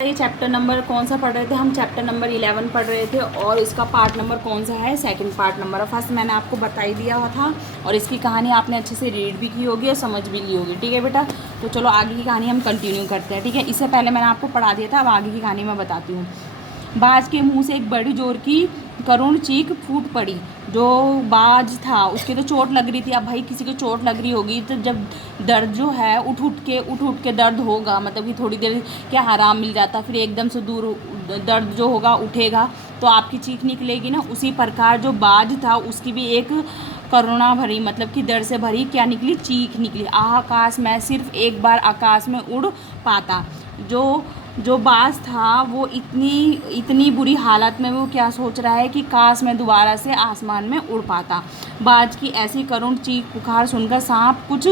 ये chapter number कौन सा पढ़ रहे थे हम? चैप्टर नंबर 11 पढ़ रहे थे और इसका पार्ट नंबर कौन सा है? Second part number. फर्स्ट मैंने आपको बता ही दिया हुआ था और इसकी कहानी आपने अच्छे से रीड भी की होगी और समझ भी ली होगी। ठीक है बेटा, तो चलो आगे की कहानी हम कंटिन्यू करते हैं। ठीक है, इससे पहले मैंने आपको पढ़ा दिया था, अब आगे की कहानी मैं बताती हूँ। बाज के मुंह से एक बड़ी जोर की करुण चीख फूट पड़ी। जो बाज था उसके तो चोट लग रही थी। अब भाई किसी को चोट लग रही होगी तो जब दर्द जो है उठ उठ के दर्द होगा, मतलब कि थोड़ी देर क्या आराम मिल जाता, फिर एकदम से दूर दर्द जो होगा उठेगा तो आपकी चीख निकलेगी ना। उसी प्रकार जो बाज था उसकी भी एक करुणा भरी, मतलब कि दर्द से भरी क्या निकली? चीख निकली। आकाश मैं सिर्फ एक बार आकाश में उड़ पाता। जो बाज था वो इतनी बुरी हालत में वो क्या सोच रहा है कि काश मैं दोबारा से आसमान में उड़ पाता। बाज की ऐसी करुण चीख पुकार सुनकर सांप कुछ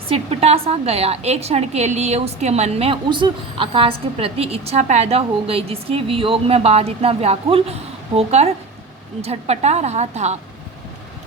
सिटपिटा सा गया। एक क्षण के लिए उसके मन में उस आकाश के प्रति इच्छा पैदा हो गई जिसके वियोग में बाज इतना व्याकुल होकर झटपटा रहा था।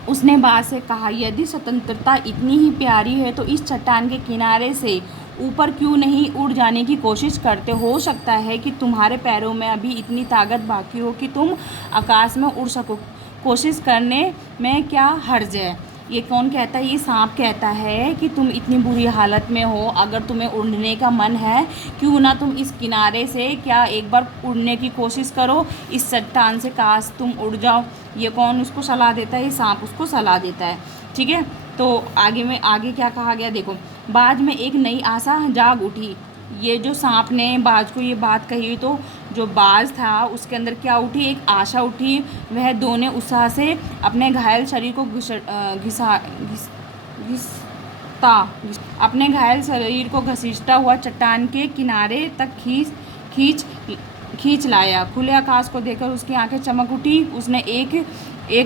उसने बाज से कहा, यदि स्वतंत्रता इतनी ही प्यारी है तो इस चट्टान के किनारे से ऊपर क्यों नहीं उड़ जाने की कोशिश करते? हो सकता है कि तुम्हारे पैरों में अभी इतनी ताकत बाकी हो कि तुम आकाश में उड़ सको। कोशिश करने में क्या हर्ज है? ये कौन कहता है? ये सांप कहता है कि तुम इतनी बुरी हालत में हो, अगर तुम्हें उड़ने का मन है क्यों ना तुम इस किनारे से क्या एक बार उड़ने की कोशिश करो, इस चट्टान से काश तुम उड़ जाओ। ये कौन उसको सलाह देता है? ये सांप उसको सलाह देता है। ठीक है, तो आगे क्या कहा गया देखो। बाज में एक नई आशा जाग उठी। ये जो सांप ने बाज को ये बात कही तो जो बाज था उसके अंदर क्या उठी? एक आशा उठी। वह दोनों उत्साह से अपने घायल शरीर को अपने घायल शरीर को घसीटता हुआ चट्टान के किनारे तक खींच लाया। खुले आकाश को देखकर उसकी आंखें चमक उठी। उसने एक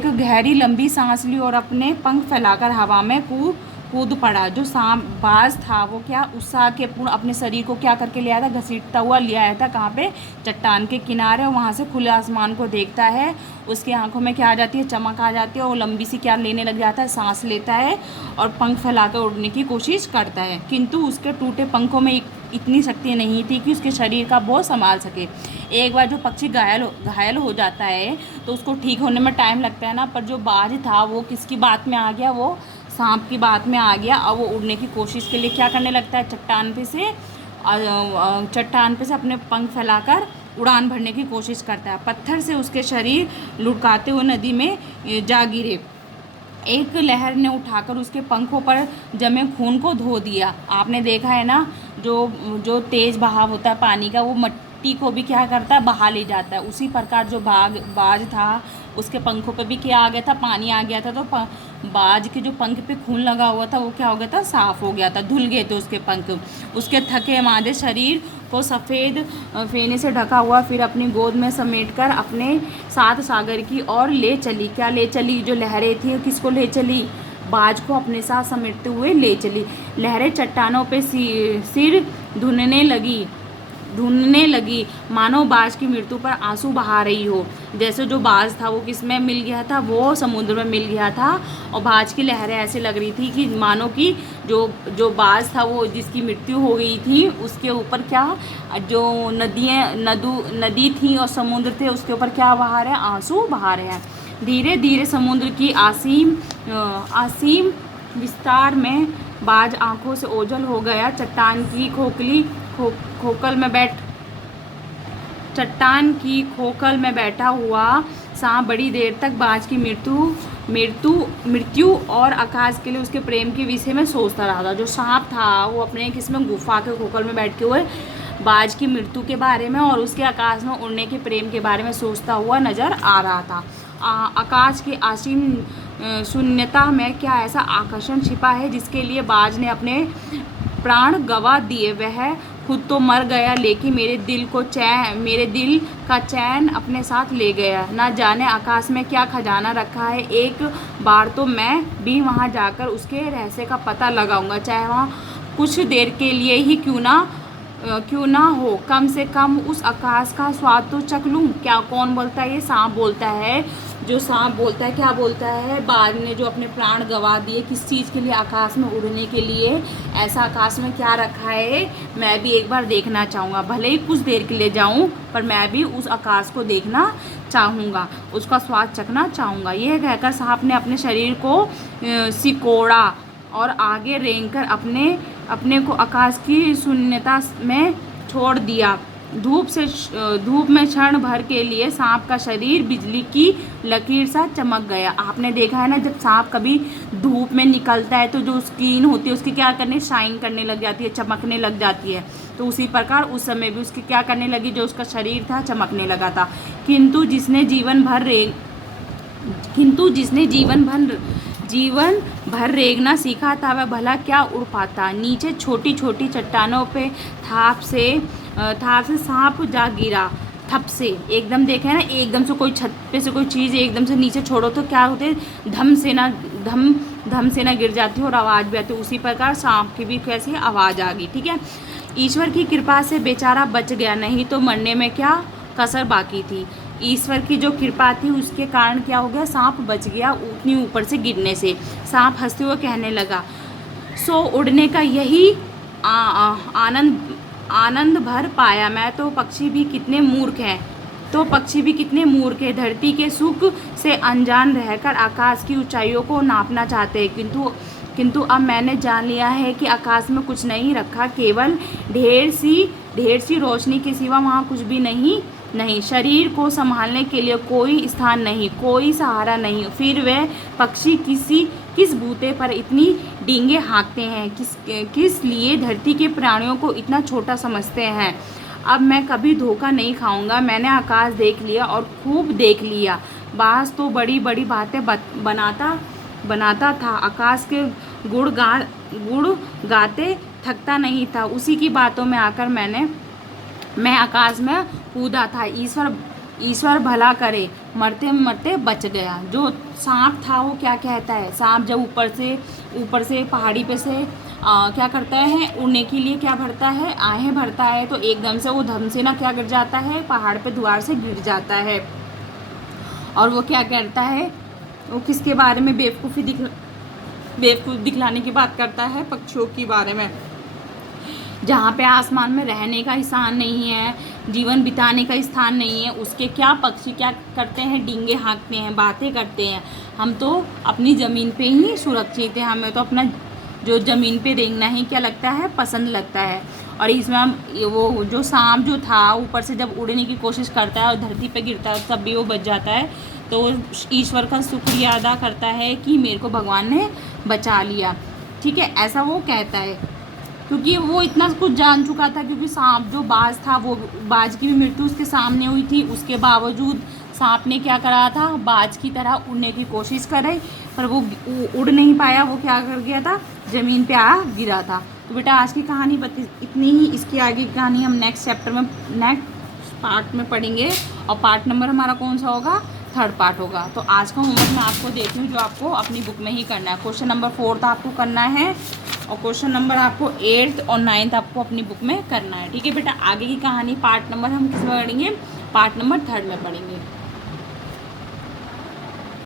गहरी लंबी सांस ली और अपने पंख फैलाकर हवा में कूद पड़ा। जो सांप बाज था वो क्या उत्साह के पूर्ण अपने शरीर को क्या करके ले आया था? घसीटता हुआ ले आया था। कहाँ पे? चट्टान के किनारे। वहाँ से खुले आसमान को देखता है, उसकी आंखों में क्या आ जाती है? चमक आ जाती है और लंबी सी क्या लेने लग जाता है? सांस लेता है और पंख फैलाकर उड़ने की कोशिश करता है। किंतु उसके टूटे पंखों में इतनी शक्ति नहीं थी कि उसके शरीर का बोझ संभाल सके। एक बार जो पक्षी घायल हो जाता है तो उसको ठीक होने में टाइम लगता है ना, पर जो बाज था वो किसकी बात में आ गया? वो सांप की बात में आ गया। अब वो उड़ने की कोशिश के लिए क्या करने लगता है? चट्टान पे से अपने पंख फैलाकर उड़ान भरने की कोशिश करता है। पत्थर से उसके शरीर लुढ़काते हुए नदी में जा गिरे। एक लहर ने उठाकर उसके पंखों पर जमे खून को धो दिया। आपने देखा है ना, जो तेज़ बहाव होता है पानी का वो मिट्टी को भी क्या करता है? बहा ले जाता है। उसी प्रकार जो बाज था उसके पंखों पे भी क्या आ गया था? पानी आ गया था। तो बाज के जो पंख पे खून लगा हुआ था वो क्या हो गया था? साफ हो गया था, धुल गए थे उसके पंख। उसके थके मादे शरीर को सफ़ेद फेने से ढका हुआ फिर अपनी गोद में समेटकर अपने साथ सागर की ओर ले चली। क्या ले चली? जो लहरें थी किसको ले चली? बाज को अपने साथ समेटते हुए ले चली। लहरें चट्टानों पे सिर ढूंढने लगी मानो बाज की मृत्यु पर आंसू बहा रही हो। जैसे जो बाज था वो किस में मिल गया था? वो समुद्र में मिल गया था। और बाज की लहरें ऐसे लग रही थी कि मानो कि जो बाज था वो जिसकी मृत्यु हो गई थी उसके ऊपर क्या जो नदी थी और समुद्र थे उसके ऊपर क्या बहा रहे हैं? आंसू बहा रहे हैं। धीरे धीरे समुद्र की असीम विस्तार में बाज आंखों से ओझल हो गया। चट्टान की खोखल में बैठा हुआ सांप बड़ी देर तक बाज की मृत्यु और आकाश के लिए उसके प्रेम के विषय में सोचता रहा था। जो सांप था वो अपने किसमें? गुफा के खोखल में बैठ के हुए बाज की मृत्यु के बारे में और उसके आकाश में उड़ने के प्रेम के बारे में सोचता हुआ नजर आ रहा था। आकाश की असीम शून्यता में क्या ऐसा आकर्षण छिपा है जिसके लिए बाज ने अपने प्राण गंवा दिए? वह खुद तो मर गया लेकिन मेरे दिल का चैन अपने साथ ले गया। ना जाने आकाश में क्या खजाना रखा है। एक बार तो मैं भी वहां जाकर उसके रहस्य का पता लगाऊंगा, चाहे वहां कुछ देर के लिए ही क्यों ना हो। कम से कम उस आकाश का स्वाद तो चख लूँ। क्या कौन बोलता है? ये सांप बोलता है। जो सांप बोलता है, क्या बोलता है, बाज ने जो अपने प्राण गंवा दिए किस चीज़ के लिए, आकाश में उड़ने के लिए। ऐसा आकाश में क्या रखा है, मैं भी एक बार देखना चाहूँगा, भले ही कुछ देर के लिए जाऊँ, पर मैं भी उस आकाश को देखना चाहूँगा, उसका स्वाद चखना चाहूँगा। यह कहकर सांप ने अपने शरीर को सिकोड़ा और आगे रेंगकर अपने को आकाश की शून्यता में छोड़ दिया। धूप में क्षण भर के लिए सांप का शरीर बिजली की लकीर सा चमक गया। आपने देखा है ना, जब सांप कभी धूप में निकलता है तो जो स्किन होती है उसकी क्या करने, शाइन करने लग जाती है, चमकने लग जाती है। तो उसी प्रकार उस समय भी उसकी क्या करने लगी, जो उसका शरीर था चमकने लगा था। किंतु जिसने जीवन भर रेंगना सीखा था वह भला क्या उड़ पाता। नीचे छोटी छोटी चट्टानों पे थाप से सांप जा गिरा, थप से। एकदम देखे ना, एकदम से कोई छत पे से कोई चीज़ एकदम से नीचे छोड़ो तो क्या होते, धम से ना गिर जाती है और आवाज़ भी आती है। उसी प्रकार सांप की भी कैसी आवाज़ आ गई। ठीक है, ईश्वर की कृपा से बेचारा बच गया, नहीं तो मरने में क्या कसर बाकी थी। ईश्वर की जो कृपा थी उसके कारण क्या हो गया, सांप बच गया उतनी ऊपर से गिरने से। सांप हंसते हुए कहने लगा, सो उड़ने का यही आनंद भर पाया। मैं तो पक्षी भी कितने मूर्ख हैं, धरती के सुख से अनजान रहकर आकाश की ऊंचाइयों को नापना चाहते हैं, किंतु अब मैंने जान लिया है कि आकाश में कुछ नहीं रखा, केवल ढेर सी रोशनी के सिवा वहाँ कुछ भी नहीं। शरीर को संभालने के लिए कोई स्थान नहीं, कोई सहारा नहीं, फिर वह पक्षी किस बूते पर इतनी डींगे हाँकते हैं, किस लिए धरती के प्राणियों को इतना छोटा समझते हैं। अब मैं कभी धोखा नहीं खाऊंगा। मैंने आकाश देख लिया और खूब देख लिया। बाज तो बड़ी बड़ी बातें बनाता था, आकाश के गुण गाते थकता नहीं था। उसी की बातों में आकर मैं आकाश में कूदा था। ईश्वर भला करे, मरते मरते बच गया। जो सांप था वो क्या कहता है, सांप जब ऊपर से पहाड़ी पे से क्या करता है, उड़ने के लिए क्या भरता है, आहें भरता है, तो एकदम से वो धम से ना क्या गिर जाता है, पहाड़ पे द्वार से गिर जाता है। और वो क्या करता है, वो किसके बारे में बेवकूफ़ दिखलाने की बात करता है, पक्षियों के बारे में। जहाँ पे आसमान में रहने का स्थान नहीं है, जीवन बिताने का स्थान नहीं है, उसके क्या पक्षी क्या करते हैं, डींगे हाँकते हैं, बातें करते हैं। हम तो अपनी ज़मीन पे ही सुरक्षित हैं, हमें तो अपना जो ज़मीन पे रेंगना ही क्या लगता है, पसंद लगता है। और इसमें वो जो सांप जो था ऊपर से जब उड़ने की कोशिश करता है और धरती पे गिरता है तब भी वो बच जाता है, तो ईश्वर का शुक्रिया अदा करता है कि मेरे को भगवान ने बचा लिया। ठीक है, ऐसा वो कहता है, क्योंकि वो इतना कुछ जान चुका था। क्योंकि सांप जो बाज था, वो बाज की भी मृत्यु उसके सामने हुई थी, उसके बावजूद सांप ने क्या करा था, बाज की तरह उड़ने की कोशिश करी, पर वो उड़ नहीं पाया। वो क्या कर गया था, ज़मीन पे गिरा था। तो बेटा आज की कहानी इतनी ही। इसकी आगे की कहानी हम नेक्स्ट पार्ट में पढ़ेंगे, और पार्ट नंबर हमारा कौन सा होगा, 3rd पार्ट होगा। तो आज का होमवर्क मैं आपको देती हूँ, जो आपको अपनी बुक में ही करना है। क्वेश्चन नंबर 4 आपको करना है, और क्वेश्चन नंबर आपको 8th और 9th आपको अपनी बुक में करना है। ठीक है बेटा, आगे की कहानी पार्ट नंबर हम किस में पढ़ेंगे, पार्ट नंबर 3rd में पढ़ेंगे।